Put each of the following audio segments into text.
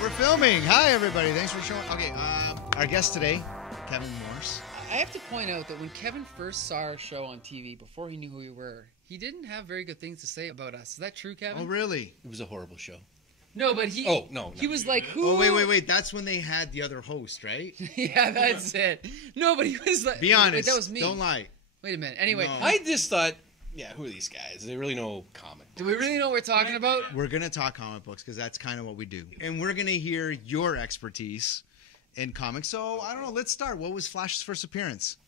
We're filming. Hi, everybody. Thanks for showing. Okay, our guest today, Kevin Morse. I have to point out that when Kevin first saw our show on TV, before he knew who we were, he didn't have very good things to say about us. Is that true, Kevin? Oh, really? It was a horrible show. No, but he. Oh, no. He was like, "Who?" Oh, wait. That's when they had the other host, right? Yeah, that's it. No, but he was like, Be honest. That was me. Don't lie. Wait a minute. Anyway, No. I just thought, yeah, who are these guys? They really know comic. do we really know what we're talking about? We're going to talk comic books because that's kind of what we do. And we're going to hear your expertise in comics. So, I don't know. Let's start. What was Flash's first appearance?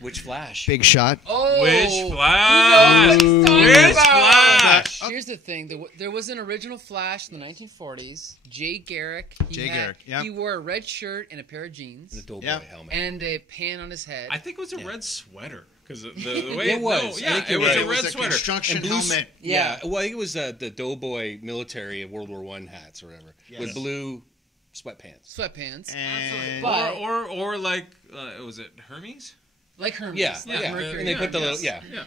Which Flash? Big shot. Oh, Which Flash? Which Flash? Here's the thing: there was an original Flash in the 1940s. Jay Garrick. Yeah. He wore a red shirt and a pair of jeans And a Doughboy Yep. helmet. and a pan on his head. I think it was a red sweater. Because the way It was. No, I yeah, think it you're was right. a It was red a sweater. construction And blue helmet. Yeah. Well, I think it was the Doughboy military of World War I hats or whatever. Yes. With blue sweatpants. Sweatpants. And But- Or like, was it Hermes? Like Hermes. Yeah. Like yeah. Mercury. And they put the little, Yes. yeah.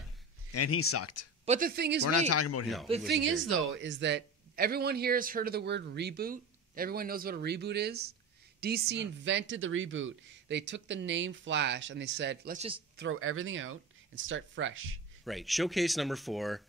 and he sucked. But the thing is, We're not talking about him. No. The He thing wasn't is, though, is that everyone here has heard of the word reboot. Everyone knows what a reboot is. DC invented the reboot. They took the name Flash and they said, let's just throw everything out and start fresh. Right. Showcase number 4,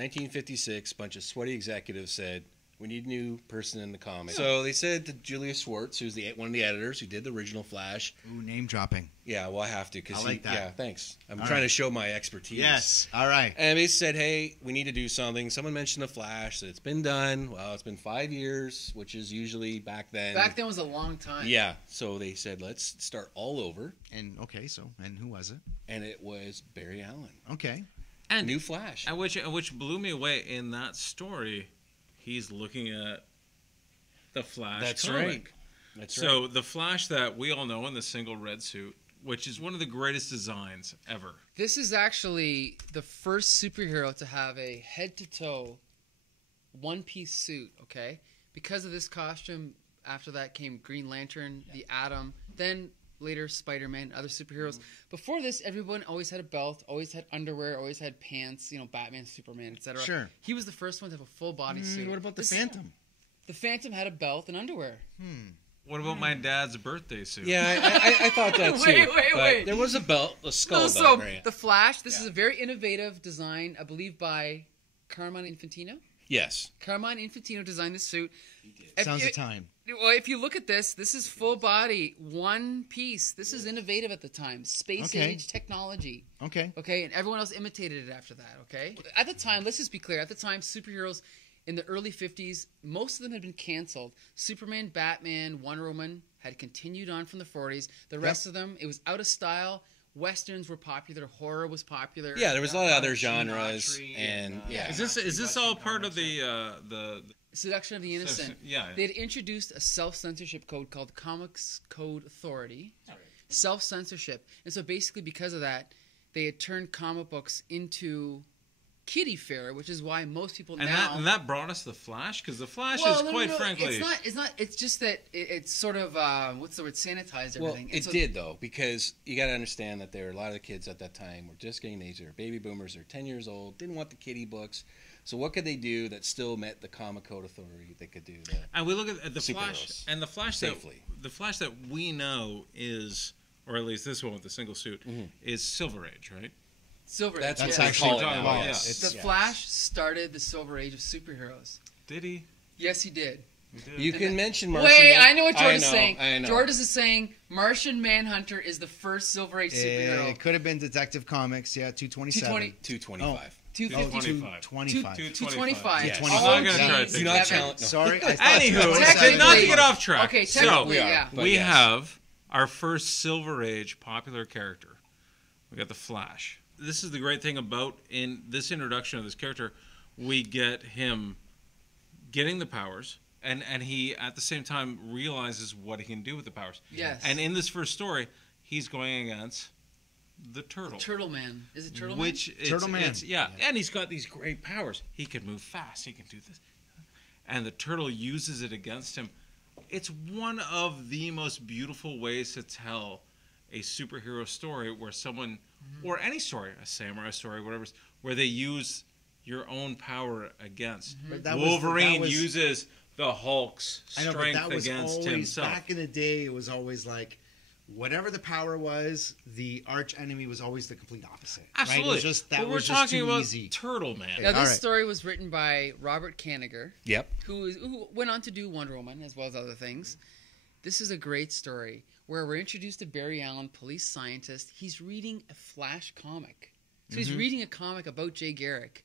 1956. Bunch of sweaty executives said, we need a new person in the comic. So they said to Julius Schwartz, who's one of the editors who did the original Flash. Ooh, name dropping. Yeah, well, I have to. Cause I like that. Yeah, thanks. I'm All trying right. to show my expertise. Yes. All right. And they said, hey, we need to do something. Someone mentioned the Flash. Said it's been done. Well, it's been 5 years, which is usually back then. Back then was a long time. Yeah. So they said, let's start all over. And okay, and who was it? And it was Barry Allen. Okay. And New Flash. which blew me away in that story. He's looking at the Flash. That's comic. right. That's So right. the Flash that we all know in the single red suit, which is one of the greatest designs ever. This is actually the first superhero to have a head-to-toe one-piece suit, okay? Because of this costume, after that came Green Lantern, the Atom, then later Spider-Man, other superheroes. Before this, everyone always had a belt, always had underwear, always had pants, Batman, Superman, etc. Sure. He was the first one to have a full-body suit. What about the This- Phantom? The Phantom had a belt and underwear. What about my dad's birthday suit? Yeah, I thought that too. Wait, But wait. There was a belt, a skull belt. So, Right? the Flash, this is a very innovative design, I believe by Carmine Infantino. Yes. Carmine Infantino designed this suit. If Sounds you- of time. Well, if you look at this is full body, one piece. This is innovative at the time. Space Okay. age technology. Okay. Okay, and everyone else imitated it after that, okay? At the time, let's just be clear, at the time, superheroes in the early 50s, most of them had been canceled. Superman, Batman, Wonder Woman had continued on from the 40s. The rest of them, it was out of style. Westerns were popular. Horror was popular. Yeah, there was a lot of other genres, and yeah. Is this all part of the Seduction of the Innocent. yeah. They had introduced a self-censorship code called Comics Code Authority. Self-censorship. And so basically because of that, they had turned comic books into kiddie fare, which is why most people and now... that brought us the Flash? Because the Flash Well, is no, quite no, frankly... It's just that it's sort of, what's the word, sanitized Well, everything. And it so- did though, because you got to understand that there are a lot of the kids at that time were just getting age. They were baby boomers. They're 10 years old. Didn't want the kiddie books. So what could they do that still met the Comic Code Authority? They could do that. And we look at the Flash, Superheroes. and the Flash Safely. the Flash that we know is, or at least this one with the single suit, is Silver Age, right? Silver Age. That's That's what we actually call it talking now, about, yes. yeah. It's- The yes. Flash started the Silver Age of superheroes. Did he? Yes, he did. He did. You can mention Martian. Wait, Man- I know what George is saying. I know. George is saying Martian Manhunter is the first Silver Age superhero. It could have been Detective Comics. Yeah, 227. 220. 225. 250. 225. 225. Yes. I'm not gonna try to Do think not of it. challenge. No. Sorry. I thought Anywho, 227. not to get off track. Okay, so technically, we are. yeah. But we yes. have our first Silver Age popular character. We got the Flash. This is the great thing about in this introduction of this character, we get him getting the powers, and he at the same time realizes what he can do with the powers. Yes. And in this first story, he's going against the Turtle. Turtle Man. Is it Turtle Which Man? it's- Turtle Man. it's- yeah, and he's got these great powers. He can move fast. He can do this, and the Turtle uses it against him. It's one of the most beautiful ways to tell a superhero story, where someone, or any story, a samurai story, whatever, where they use your own power against. But that Wolverine was, uses the Hulk's I know, but strength that was against always himself. back in the day. It was always like, whatever the power was, the arch enemy was always the complete opposite. Absolutely. Right? It was just, that but we're was just talking too about easy. Turtle Man. Now, this All right. story was written by Robert Kanigher, Yep. who went on to do Wonder Woman as well as other things. This is a great story where we're introduced to Barry Allen, police scientist. He's reading a Flash comic. So he's reading a comic about Jay Garrick.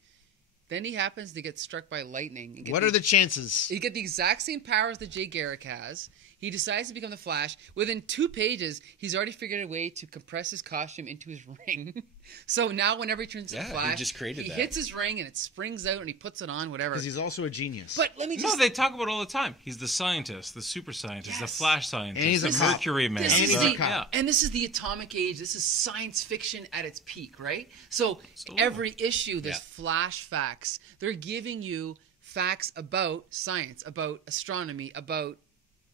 Then he happens to get struck by lightning. And What are the chances? You get the exact same powers that Jay Garrick has. He decides to become the Flash. Within 2 pages, he's already figured a way to compress his costume into his ring. So now whenever he turns into Yeah, Flash, he just created that. hits his ring and it springs out and he puts it on, whatever. Because he's also a genius. But let me just... No, they talk about it all the time. He's the scientist, the super scientist, the Yes. Flash scientist, And he's the a cop. Mercury Man. This And is he's the, a cop. and this is the atomic age. This is science fiction at its peak, right? So Still every issue, there's Yeah. flash facts. They're giving you facts about science, about astronomy, about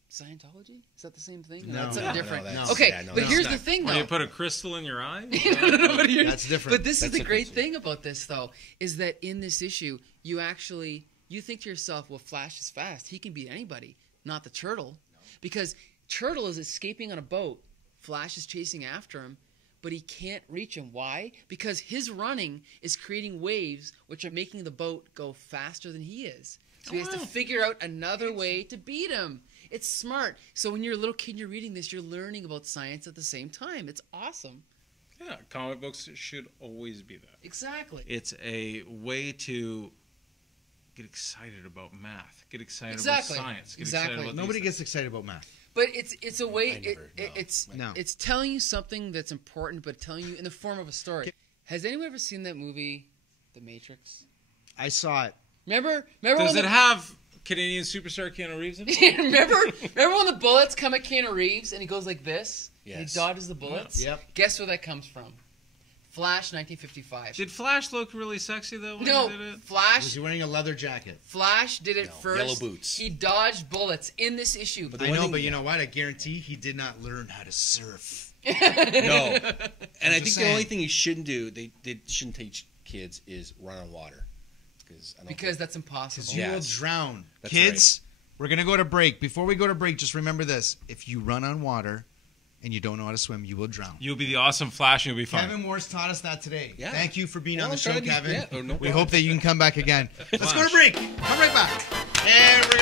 Scientology. Is that the same thing? No. that's No, something different. that's- Okay, yeah, no, but that's here's not- the thing, When though. you put a crystal in your eye? But here's- That's different. But this is That's the great different. thing about this, though, is that in this issue, you think to yourself, well, Flash is fast. He can beat anybody, not the Turtle. Because Turtle is escaping on a boat. Flash is chasing after him, but he can't reach him. Why? Because his running is creating waves, which are making the boat go faster than he is. So he has to figure out another way to beat him. It's smart. So when you're a little kid, you're reading this, you're learning about science at the same time. It's awesome. Yeah, comic books should always be that. Exactly. It's a way to get excited about math, get excited Exactly. about science, get Exactly. excited about Nobody these gets excited about math. But it's a way. I never- no. No. It's telling you something that's important, but telling you in the form of a story. Has anyone ever seen that movie, The Matrix? I saw it. Remember Does when it have Canadian superstar Keanu Reeves in it? remember when the bullets come at Keanu Reeves and he goes like this? And Yes. he dodges the bullets. Yep. Guess where that comes from? Flash, 1955. Did Flash look really sexy though when No, he did it? Was Flash. he wearing a leather jacket? Flash did it No, first. yellow boots. He dodged bullets in this issue. But the I one know, thing- but you know what? I guarantee he did not learn how to surf. No. And I think just the only saying. thing you shouldn't do, they shouldn't teach kids, is run on water. Because that's impossible. You Yeah. will drown. That's Kids, we're going to go to break. Before we go to break, just remember this. If you run on water and you don't know how to swim, you will drown. You'll be the awesome Flash and you'll be fine. Kevin Morse taught us that today. Yeah. Thank you for being Well, on the I'm show, trying to be- Kevin. yeah, no we problem. hope that you can come back again. Let's go to Flash. break. Come right back. And we're